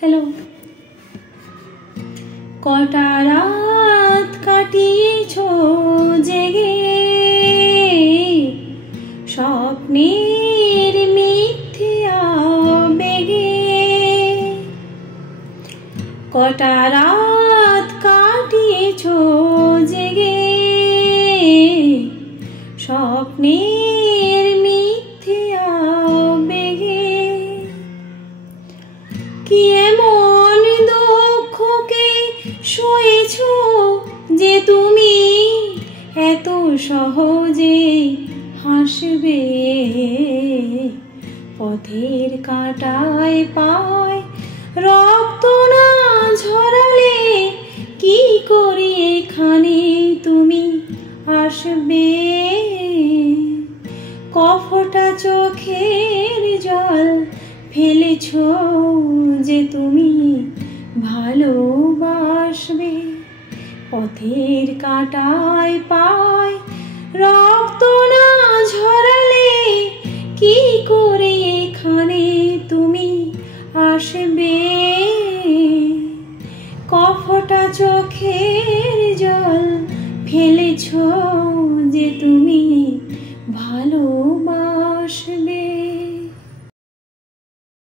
Hello. কটা রাত কাটিয়েছো জেগে, স্বপ্নের মিথ্যে আবেগে। কটা রাত কাটিয়েছো জেগে, স্বপ্নের মিথ্যে আবেগে। কি এমন দুঃখকে সয়েছো যে তুমি এত সহজে হাসবে। পথের কাঁটায় পায় রক্ত না ঝরালে কি করে এখানে তুমি আসবে। কফটা চোখের জল ফেলেছো যে তুমি ভালোবাসবে। পথের কাঁটায় পায় রক্ত না ঝরালে কি করে এখানে তুমি আসবে। কফটা চোখের জল ফেলেছো যে তুমি